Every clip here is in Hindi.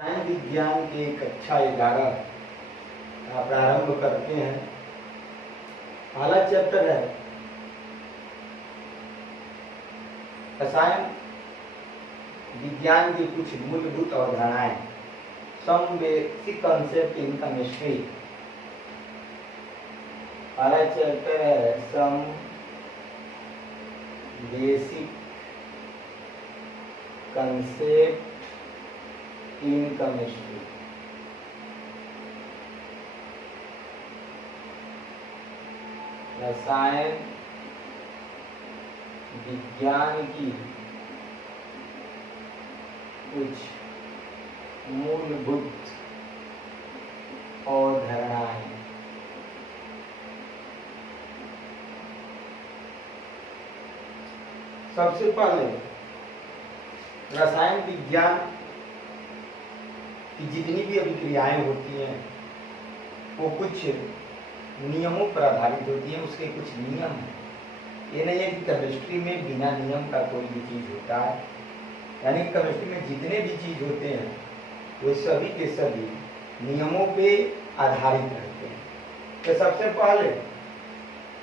रसायन विज्ञान के कक्षा 11 का प्रारंभ करते हैं। पहला चैप्टर है रसायन विज्ञान की कुछ मूलभूत अवधारणाएं, some basic concept in chemistry. पहला चैप्टर है some basic concept in chemistry. रसायन विज्ञान की कुछ मूलभूत अवधारणाएं। सबसे पहले रसायन विज्ञान की जितनी भी अभिक्रियाएं होती हैं वो कुछ नियमों पर आधारित होती हैं। उसके कुछ नियम हैं। ये नहीं है कि केमिस्ट्री में बिना नियम का कोई भी चीज होता है। यानी केमिस्ट्री में जितने भी चीज होते हैं वो सभी के सभी नियमों पे आधारित रहते हैं। तो सबसे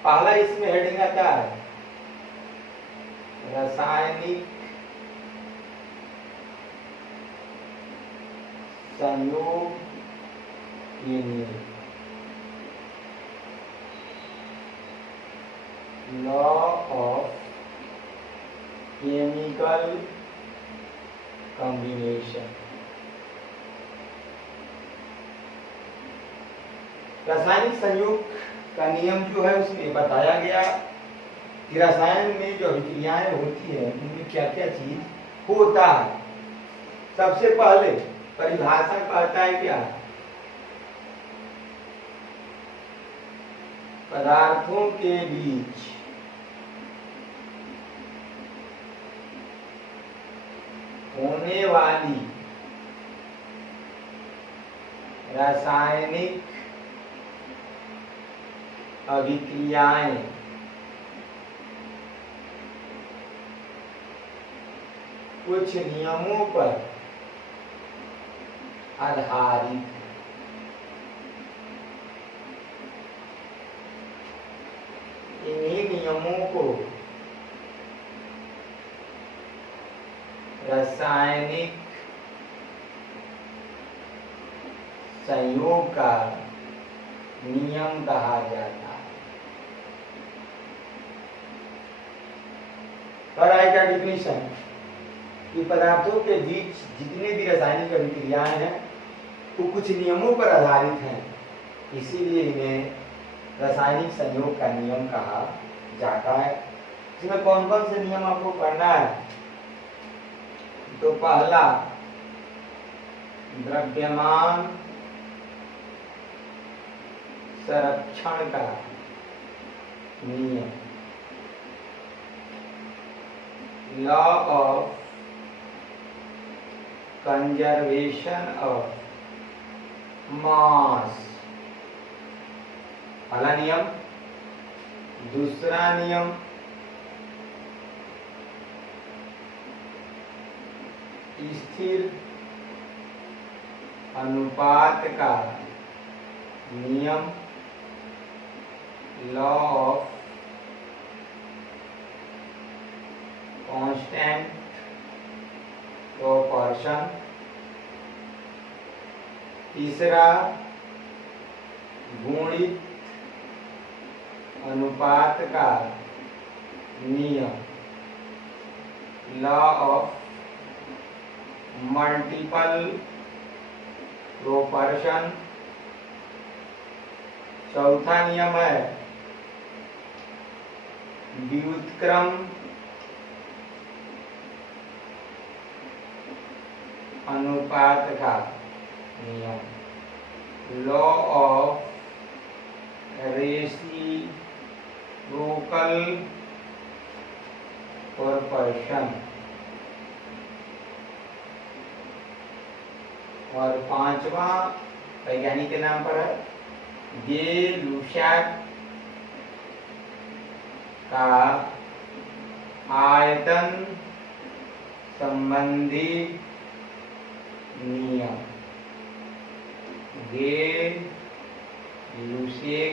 पहला इसमें हेडिंग आता है रासायनिक संयोग के नियम, लॉ ऑफ केमिकल कॉम्बिनेशन। रासायनिक संयोग का नियम जो है उसमें बताया गया कि रसायन में जो अभिक्रियाएं होती है उनमें क्या क्या चीज होता है। सबसे पहले परिभाषा कहता है क्या, पदार्थों के बीच होने वाली रासायनिक अभिक्रियाएं कुछ नियमों पर आधारित है। इन्हीं नियमों को रासायनिक संयोग का नियम कहा जाता है। और आएगा डिफिनीशन कि पदार्थों के बीच जितने भी रासायनिक अभिक्रियाएं हैं वो कुछ नियमों पर आधारित हैं, इसीलिए इन्हें रासायनिक संयोग का नियम कहा जाता है। इसमें कौन कौन से नियम आपको पढ़ना है? तो पहला द्रव्यमान संरक्षण का नियम, law of conservation of mass, पहला नियम। दूसरा नियम स्थिर अनुपात का नियम, लॉ ऑफ कांस्टेंट प्रोपोर्शन। तीसरा गुणित अनुपात का नियम, लॉ ऑफ मल्टीपल प्रोपोर्शन। चौथा नियम है व्युत्क्रम अनुपात का नियम, लॉ ऑफ रेसिप्रोकल प्रोपोर्शन। और पांचवा वैज्ञानिक के नाम पर है गै-लुसाक का आयतन संबंधी नियम, गे लुसेक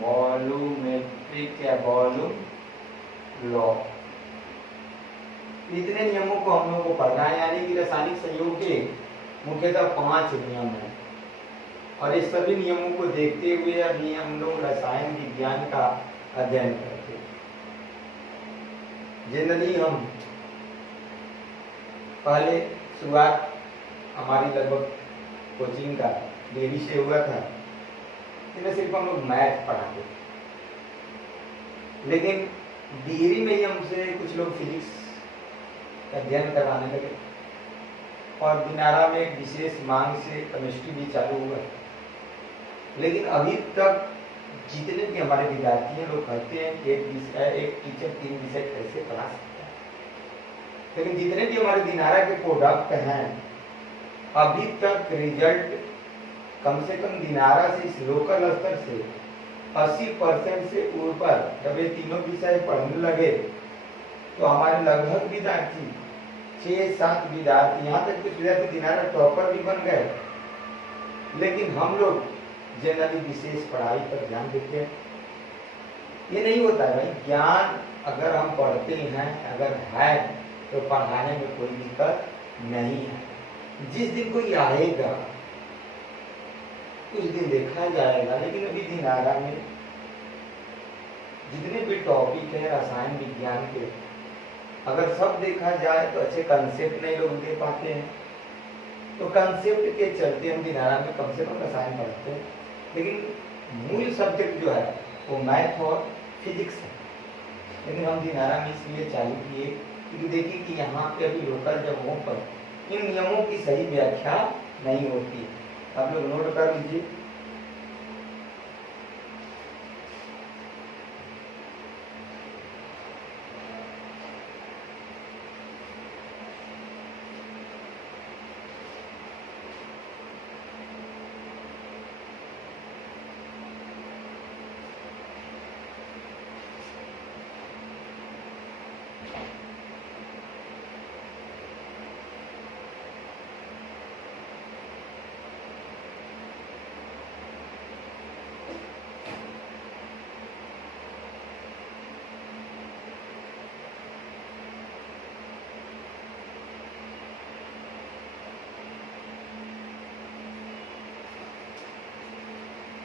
वॉल्यूमेट्रिक या वॉल्यूम लॉ। इतने नियमों को हम लोगों को पढ़ना है, यानी कि रासायनिक संयोग के मुख्यतः 5 नियम हैं और इस सभी नियमों को देखते हुए अभी हम लोग रसायन विज्ञान का अध्ययन करते हैं। जनरली हम पहले शुरुआत हमारी लगभग कोचिंग का देरी से हुआ था, इसमें सिर्फ हम लोग मैथ पढ़ाते थे, लेकिन डिग्री में ही हमसे कुछ लोग फिजिक्स अध्ययन करवाने लगे और दिनारा में एक विशेष मांग से केमिस्ट्री भी चालू हुआ। लेकिन अभी तक जितने भी हमारे विद्यार्थी हैं लोग कहते हैं कि एक टीचर 3 विषय कैसे पढ़ा सकता है, लेकिन जितने भी हमारे दिनारा के प्रोडक्ट हैं अभी तक रिजल्ट कम से कम दिनारा से इस लोकल स्तर से 80% से ऊपर जब ये तीनों विषय पढ़ने लगे तो हमारे लगभग विद्यार्थी 6-7 विद्यार्थी, यहाँ तक कुछ विद्यार्थी दिनारा टॉपर भी बन गए। लेकिन हम लोग जनरली विशेष पढ़ाई पर ध्यान देते हैं। ये नहीं होता है भाई, ज्ञान अगर हम पढ़ते हैं अगर है तो पढ़ाने में कोई दिक्कत नहीं है। जिस दिन कोई आएगा उस दिन देखा जाएगा। लेकिन अभी दिनारा में जितने भी टॉपिक है रसायन विज्ञान के, अगर सब देखा जाए तो अच्छे कंसेप्ट नहीं लोग दे पाते हैं, तो कंसेप्ट के चलते हम दिनारा में कम से कम रसायन पढ़ते हैं, लेकिन मूल सब्जेक्ट जो है वो मैथ और फिजिक्स है। लेकिन हम दिनारा में इसलिए चालू किए क्योंकि देखिए कि यहाँ पे अभी लोकल जगहों पर इन नियमों की सही व्याख्या नहीं होती। आप लोग नोट कर लीजिए।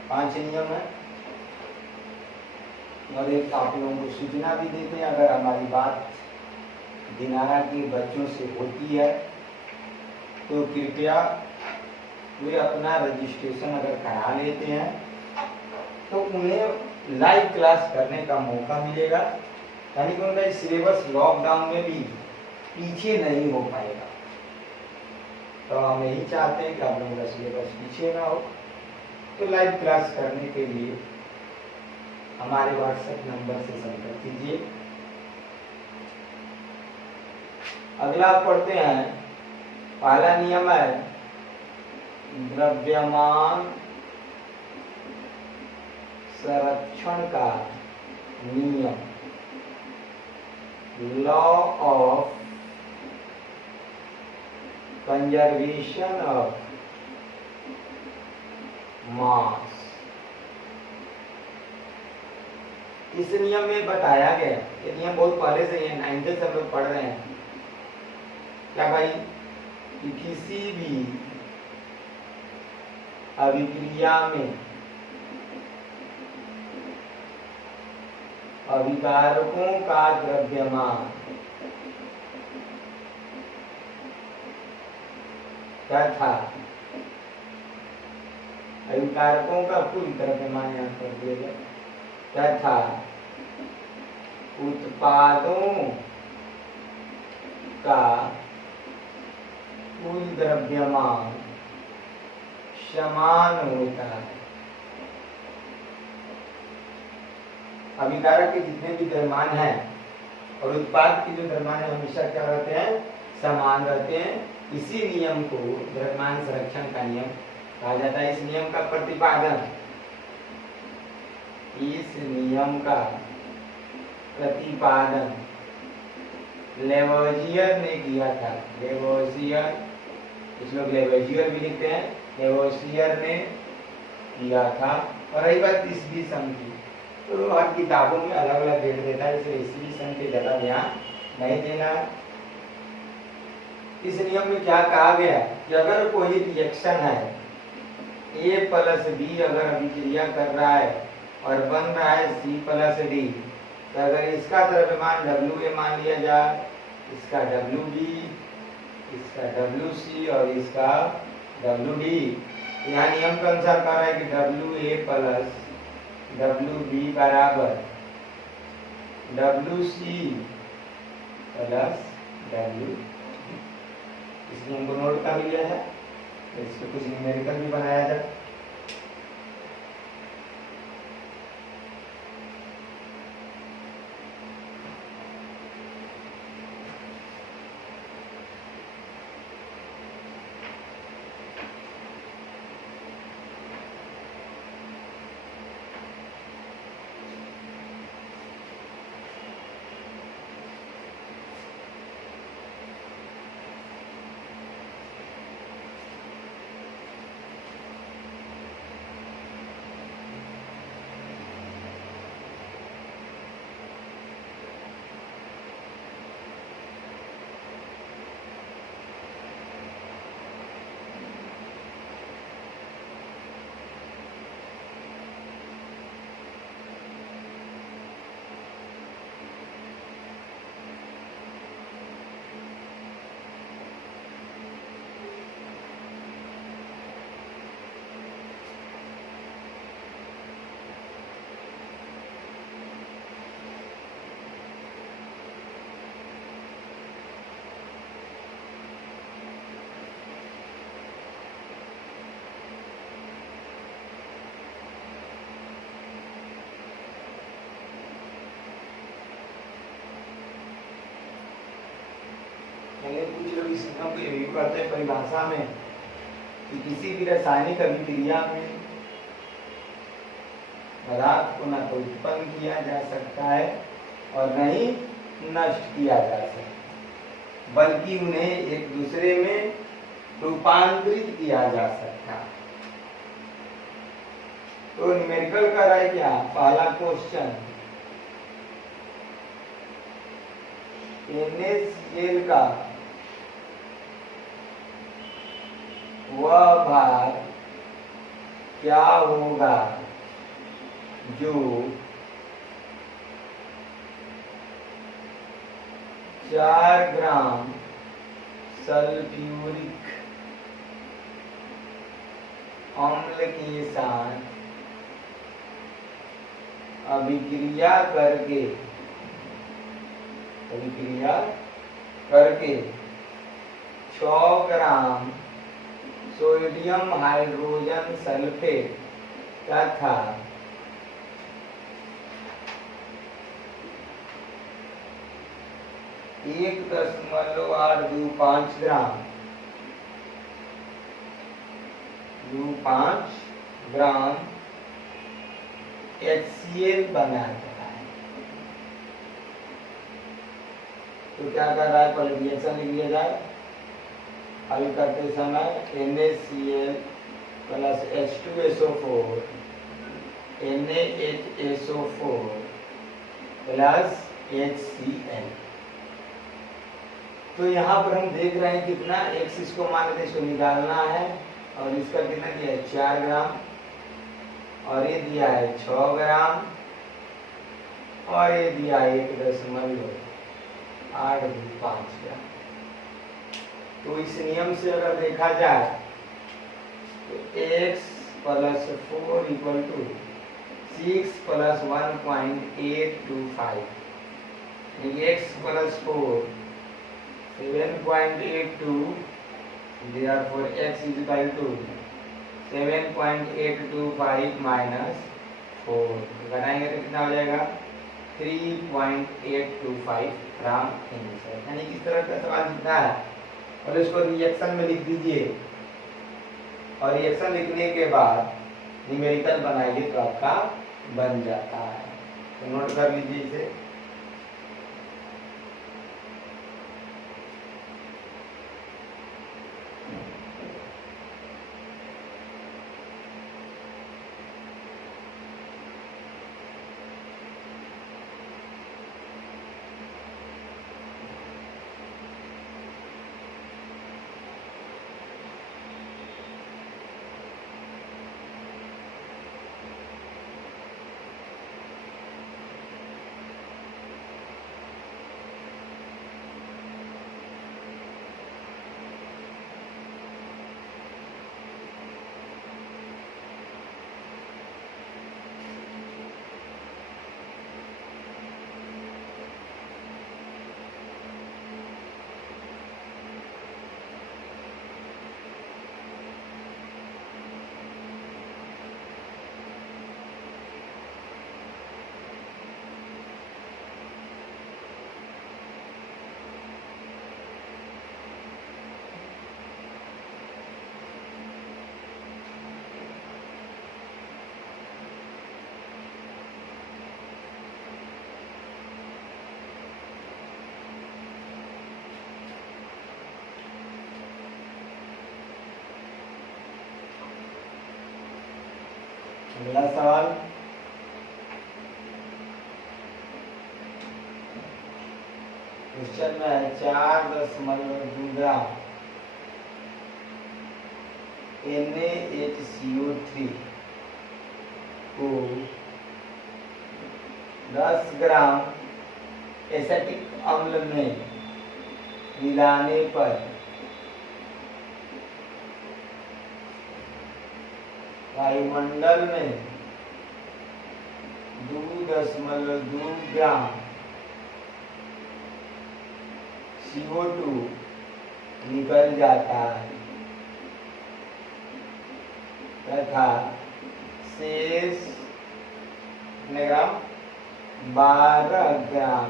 पांच नियम है और एक आप लोगों को सूचना भी देते हैं, अगर हमारी बात दिनारा के बच्चों से होती है तो कृपया वे अपना रजिस्ट्रेशन अगर करा लेते हैं तो उन्हें लाइव क्लास करने का मौका मिलेगा, यानी कि उनका सिलेबस लॉकडाउन में भी पीछे नहीं हो पाएगा। तो हम यही चाहते हैं कि आप लोगों का सिलेबस पीछे ना हो। तो लाइव क्लास करने के लिए हमारे व्हाट्सएप नंबर से संपर्क कीजिए। अगला पढ़ते हैं, पहला नियम है द्रव्यमान संरक्षण का नियम, law of conservation of mass. इस नियम में बताया गया, ये नियम बहुत पहले से है, 9th से हम लोग पढ़ रहे हैं क्या भाई, कि किसी भी अभिक्रिया में अभिकारकों का द्रव्यमान क्या था, अभिकारकों का कुल द्रव्यमान यहाँ पर दिया गया क्या था, उत्पादों का कुल द्रव्यमान समान होता है। अभिकारक के जितने भी द्रव्यमान हैं और उत्पाद के जो द्रव्यमान है हमेशा क्या रहते हैं, समान रहते हैं। इसी नियम को द्रव्यमान संरक्षण का नियम कहा जाता है। इस नियम का प्रतिपादन, इस नियम का प्रतिपादन लेवोजियर ने किया था। लेवोजियर, कुछ लोग लेवोजियर भी लिखते हैं, लेवोजियर ने किया था। और रही बात ईसवी सन की, तो हर किताबों में अलग अलग डेट देता है, इसलिए ईसवी सन पे ज्यादा ध्यान नहीं देना है। इस नियम में क्या कहा गया कि अगर कोई रिएक्शन है A प्लस बी, अगर अभिक्रिया कर रहा है और बन रहा है C प्लस डी, तो अगर इसका द्रव्यमान WA मान लिया जाए, इसका WB, इसका WC और इसका WD, यहाँ नियम के अनुसार कह रहा है कि WA प्लस WB बराबर WC प्लस WD। इस नियम को नोट कर लिया है, तो इसको कुछ न्यूमेरिकल भी बनाया जाए। कुछ लोग इस नियम को रिव्यू करते हैं परिभाषा में कि किसी भी रासायनिक अभिक्रिया में पदार्थ को न तो उत्पन्न किया जा सकता है और न ही नष्ट किया जा सकता, बल्कि उन्हें एक दूसरे में रूपांतरित किया जा सकता है। तो न्यूमेरिकल कर रहा है क्या, पहला क्वेश्चन, NaCl का वह भार क्या होगा जो 4 ग्राम सल्फ्यूरिक अम्ल के साथ अभिक्रिया करके 6 ग्राम सोडियम हाइड्रोजन सल्फेट तथा 1.825 ग्राम HCl बनाता है। तो क्या कर रहा है, पहले रिएक्शन लिख लिया जाए। हल करते समय NaCl plus H2SO4 NaHSO4 plus HCl। तो यहाँ पर हम देख रहे हैं कितना, x इसको मान लेते, इसको निकालना है, और इसका कितना दिया है 4 ग्राम, और ये दिया है 6 ग्राम, और ये दिया है 1.825 ग्राम। तो इस नियम से अगर देखा जाए तो x plus 4 equal to 6 plus 1.825, x plus 4 7.82, therefore x is equal to 7.825 minus 4, घटाएंगे तो कितना हो जाएगा 3.825 ग्राम NaCl। यानी किस तरह का सवाल दिखता है, और इसको रिएक्शन में लिख दीजिए, और रिएक्शन लिखने के बाद न्यूमेरिकल बनाइए तो आपका बन जाता है। तो नोट कर लीजिए इसे। अगला सवाल, क्वेश्चन में है 4.2 ग्राम NaHCO3 को 10 ग्राम एसिटिक अम्ल में मिलाने पर वायुमंडल में 2.2 ग्राम CO2 निकल जाता है तथा शेष कितने ग्राम 12 ग्राम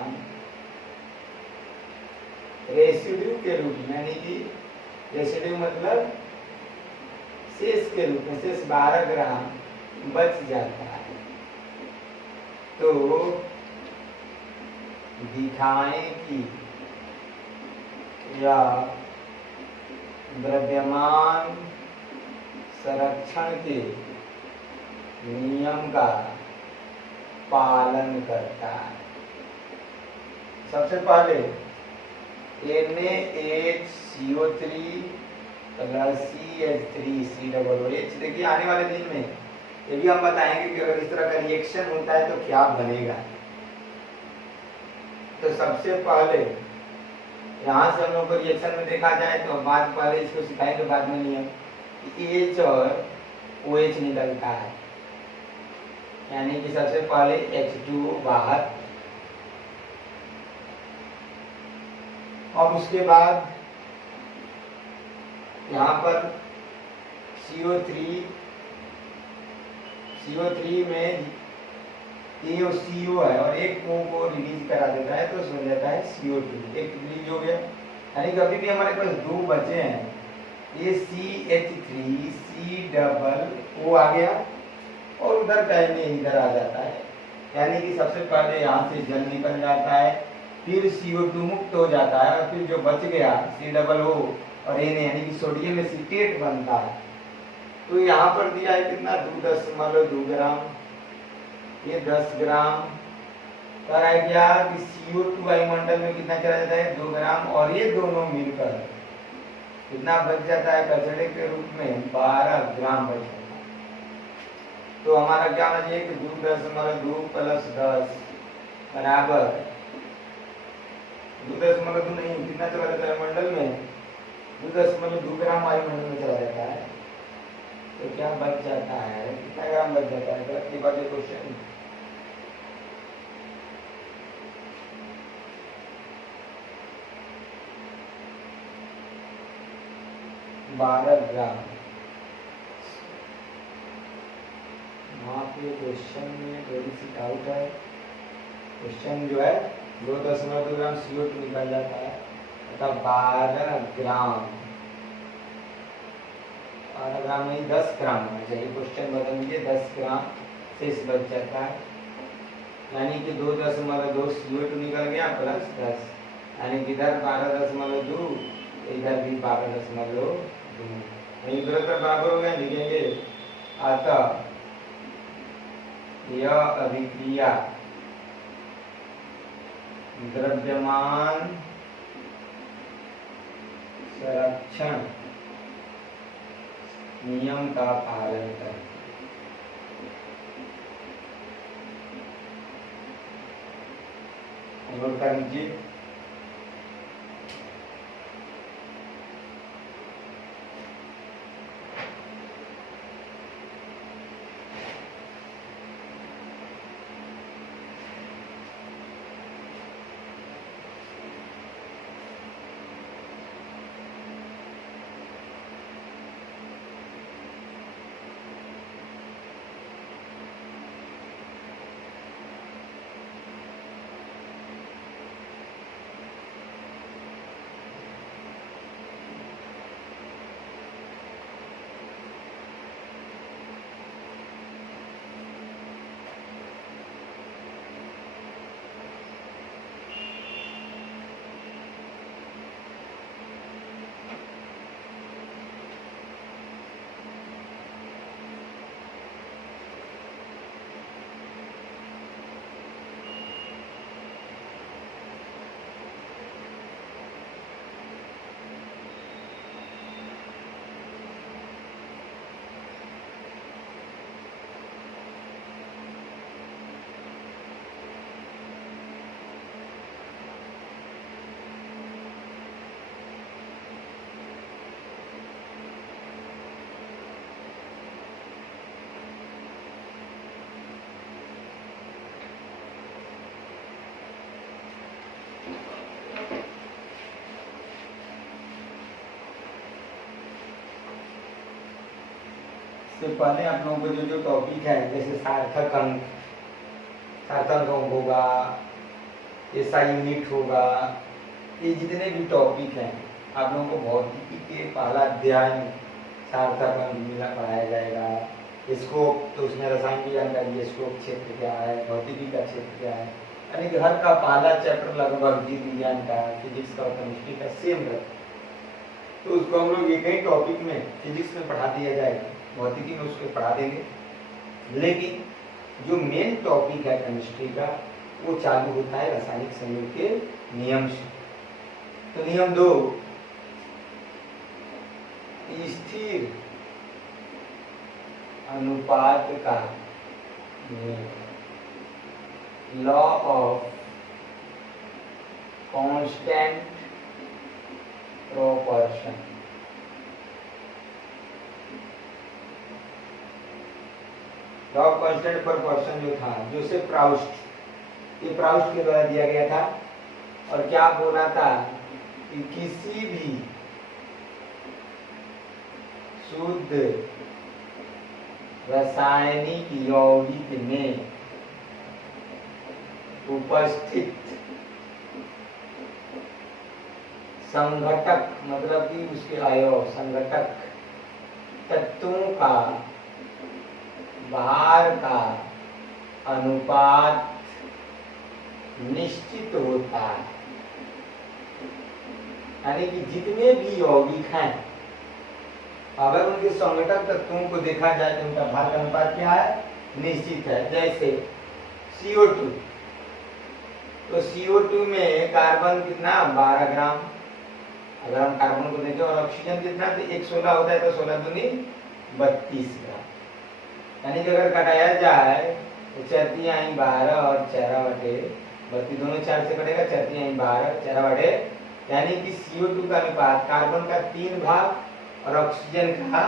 रेसिड्यू के रूप में, यानी कि रेसिड्यू मतलब शेष के रूप में शेष 12 ग्राम बच जाता है। तो दिखाएं कि यह द्रव्यमान संरक्षण के नियम का पालन करता है। सबसे पहले NaHCO3 प्लस CH3COOH, देखिए आने वाले दिन में ये भी हम बताएंगे कि अगर इस तरह का रिएक्शन होता है तो क्या बनेगा। तो सबसे पहले यहाँ से हम लोग को रिएक्शन में देखा जाए तो बाद पहले इसको सिखाएंगे बाद में नियम, H और OH निकलता है, यानी कि सबसे पहले H2O बाहर, अब उसके बाद यहाँ पर CO3 में A और CO है और एक को रिलीज करा देता है तो उसमें जाता है CO2, एक रिलीज हो गया, यानी कि अभी भी हमारे पास दो बचे हैं, ये CH3 COO आ गया और उधर कहीं नहीं इधर आ जाता है, यानी कि सबसे पहले यहाँ से जल निकल जाता है, फिर CO2 मुक्त हो जाता है और फिर जो बच गया COO और Na यानी कि सोडियम एसीटेट बनता है। तो यहाँ पर दिया है कितना 2.2 ग्राम, ये 10 ग्राम कर है क्या कि CO2 वायुमंडल में कितना चला जाता है 2 ग्राम और ये दोनों मिलकर कितना बच जाता है कचड़े के रूप में 12 ग्राम बच जाता है। तो हमारा क्या होना चाहिए कि 2.2 प्लस 10 बराबर 2.2 नहीं, कितना चला जाता है मंडल में 2.2 ग्राम वायुमंडल में चला जाता है, तो क्या बच जाता है, कितना ग्राम बच जाता है, अगली बात ये क्वेश्चन 12 ग्राम। वहाँ पे क्वेश्चन में थोड़ी सी डाउट है, क्वेश्चन जो है 2.2 ग्राम CO2 निकल जाता है तथा 12 ग्राम नहीं 10 ग्राम होना चाहिए, क्वेश्चन बदल दीजिए 10 ग्राम शेष बच जाता है, यानी कि 2.2 CO2 निकल गया प्लस 10, यानी कि इधर 12.2 इधर भी 12.2, इधर बराबर हो गया, लिखेंगे अतः यह अभिक्रिया द्रव्यमान संरक्षण नियम का पालन करें। नोट कर लीजिए। इससे पहले आप लोगों को जो जो टॉपिक है, जैसे सार्थक अंक होगा, ऐसा यूनिट होगा, ये जितने भी टॉपिक हैं आप लोगों को भौतिकी के पहला अध्याय में सार्थक अंक मिला पढ़ाया जाएगा। स्कोप, तो उसमें रसायन की जानकारी है, स्कोप क्षेत्र क्या है, भौतिकी का क्षेत्र क्या है, यानी कि हर का पहला चैप्टर लगभग जीव विज्ञान का, फिजिक्स का और केमिस्ट्री का सेम रहता है। तो उसको हम लोग एक ही टॉपिक में फिजिक्स में पढ़ा दिया जाएगा, भौतिकी में उसको पढ़ा देंगे, लेकिन जो मेन टॉपिक है केमिस्ट्री का वो चालू होता है रासायनिक संयोग के नियम से। तो नियम 2, स्थिर अनुपात का नियम, law of constant proportion. Law of constant proportion जो था, जोसेफ प्राउस्ट, ये प्राउस्ट के द्वारा दिया गया था, और क्या बोला था कि किसी भी शुद्ध रासायनिक यौगिक में उपस्थित संघटक, मतलब कि उसके अयव संघटक तत्वों का भार का अनुपात निश्चित होता है। यानी कि जितने भी यौगिक हैं, अगर उनके संघटक तत्वों को देखा जाए तो उनका भार का अनुपात क्या है, निश्चित है। जैसे CO2, तो CO2 में कार्बन कितना, 12 ग्राम। अगर हम कार्बन को देखें, और ऑक्सीजन कितना, तो 116 होता है, तो 16 दूनी 32 ग्राम। यानी कि अगर घटाया जाए तो 4 × 12 और 4/32, दोनों 4 से कटेगा, 4 × 12, 4/, यानी कि CO2 का अनुपात कार्बन का 3 भाग और ऑक्सीजन का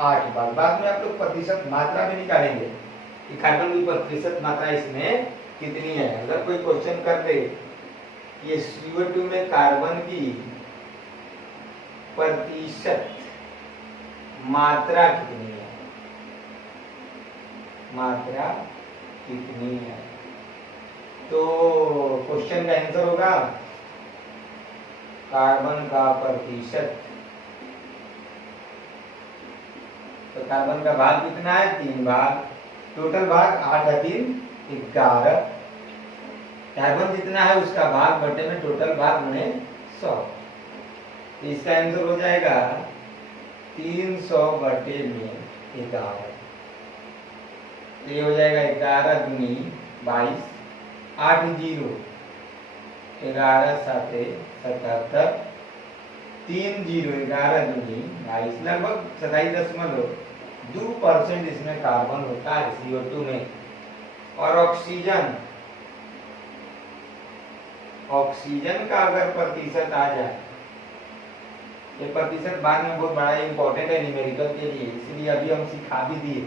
8 भाग। बाद में आप लोग प्रतिशत मात्रा में निकालेंगे कि कार्बन की प्रतिशत मात्रा इसमें कितनी है। अगर कोई क्वेश्चन कर दे ये CO2 में कार्बन की प्रतिशत मात्रा कितनी है, मात्रा कितनी है, तो क्वेश्चन का आंसर होगा कार्बन का प्रतिशत। तो कार्बन का भाग कितना है, 3 भाग, टोटल भाग 8 × 3 = 11। कार्बन जितना है उसका भाग बटे में टोटल भाग गुणे 100। तो इसका आंसर हो जाएगा 300/11। ये हो जाएगा 11 दूनी 22, 8 0, 11 7 77, 3 0, 11 दूनी 22, लगभग 27.2% इसमें कार्बन होता है CO2 में। और ऑक्सीजन का अगर प्रतिशत आ जाए, ये प्रतिशत बाद में बहुत बड़ा इंपॉर्टेंट है न्यूमेरिकल के लिए, इसलिए अभी हम सिखा भी दिए।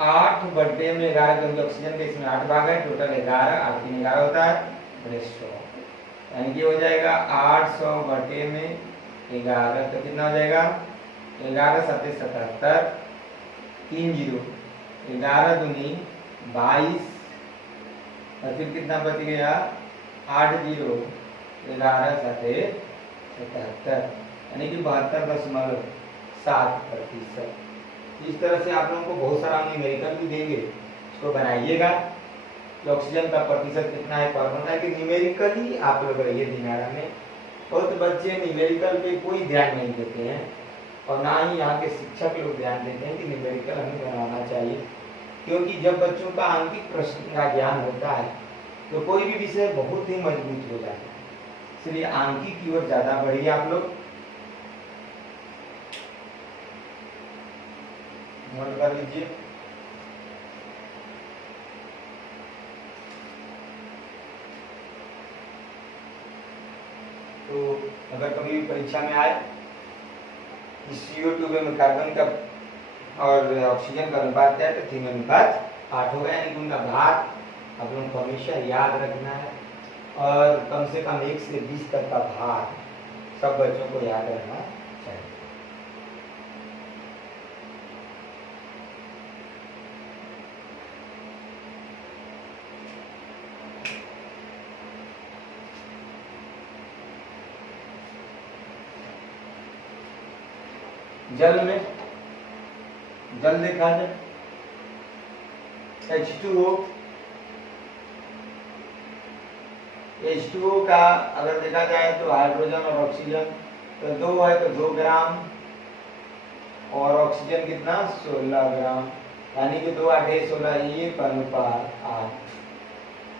8/11, क्योंकि ऑक्सीजन के इसमें 8 भाग है, टोटल 11, 8 × 3 = 11 होता है, 100, यानी कि हो जाएगा 800/11, तो कितना हो जाएगा, 11 7 77, 3 0, 11 दूनी 22, और फिर कितना बच गया, 8 0, 11 7 77, यानी कि 72.7%। इस तरह से आप लोगों को बहुत सारा न्यूमेरिकल भी देंगे, उसको बनाइएगा कि ऑक्सीजन का प्रतिशत कितना है, कार्बन का, कि न्यूमेरिकली आप लोग रहिए दिनारा में। बहुत बच्चे न्यूमेरिकल पे कोई ध्यान नहीं देते हैं, और ना ही यहाँ के शिक्षक लोग ध्यान देते हैं कि न्यूमेरिकल हमें बनाना चाहिए, क्योंकि जब बच्चों का आंकिक प्रश्न का ज्ञान होता है तो कोई भी विषय बहुत ही मजबूत हो जाता है। इसलिए आंकिक की ओर ज्यादा बढ़िए आप लोग। नोट कर लीजिए। तो अगर कभी भी परीक्षा में आए CO2 में कार्बन का और ऑक्सीजन का अनुपात क्या है, तो 3:8 होगा, यानी कि उनका भाग आप लोगों को हमेशा याद रखना है, और कम से कम 1 से 20 तक का भाग सब बच्चों को याद रखना चाहिए। जल में जल देखा जाए H2O H2O का अगर देखा जाए तो हाइड्रोजन और ऑक्सीजन तो 2 है तो 2 ग्राम और ऑक्सीजन कितना 16 ग्राम, यानी कि 2 8 16 1 अनुपात 8।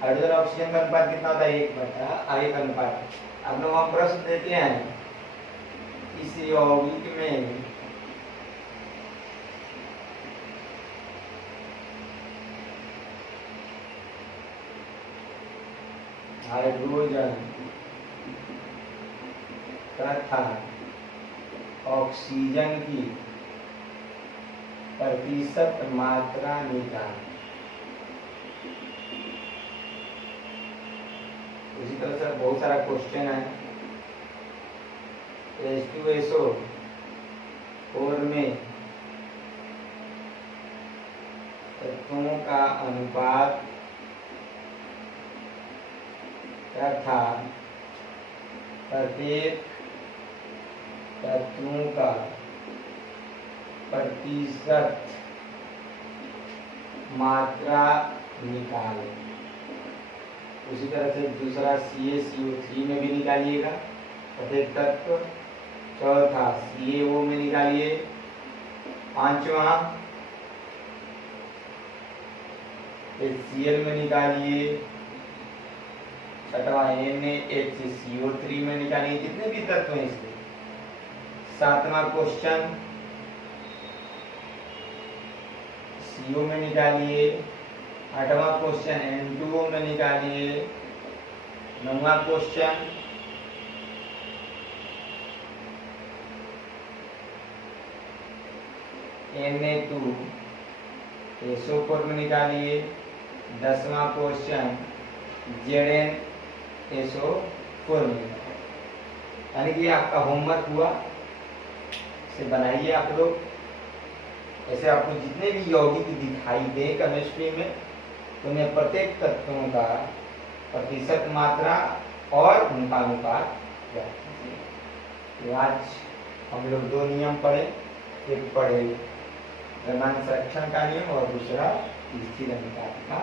हाइड्रोजन ऑक्सीजन का अनुपात कितना होता है 1/1 अनुपात। अब लोग हम प्रश्न देते हैं इस यौगिक में हाइड्रोजन तथा ऑक्सीजन की प्रतिशत मात्रा निकाल। इसी तरह से बहुत सारा क्वेश्चन है। H2SO4 में तत्वों का अनुपात तथा प्रत्येक तत्वों का प्रतिशत मात्रा निकालें। उसी तरह से दूसरा CaCO3 में भी निकालिएगा प्रत्येक तत्व। चौथा CaO में निकालिए। पांचवा HCl में निकालिए। छठवा NaHCO3 में निकालिए। जितने भी तत्व हैं इसके। सातवां क्वेश्चन CO में निकालिए। आठवां क्वेश्चन N2O में निकालिए। नौवां क्वेश्चन Na2SO4 में निकालिए। 10वां क्वेश्चन ZnSO4 में। यानी कि आपका होमवर्क हुआ, इसे बनाइए आप लोग। ऐसे आपको जितने भी यौगिक दिखाई दे केमिस्ट्री में तो उन्हें प्रत्येक तत्वों का प्रतिशत मात्रा और उनका अनुपात ज्ञात कीजिए। तो आज हम लोग 2 नियम पढ़े। एक पढ़े द्रव्यमान संरक्षण का नियम और दूसरा स्थिर अनुपात का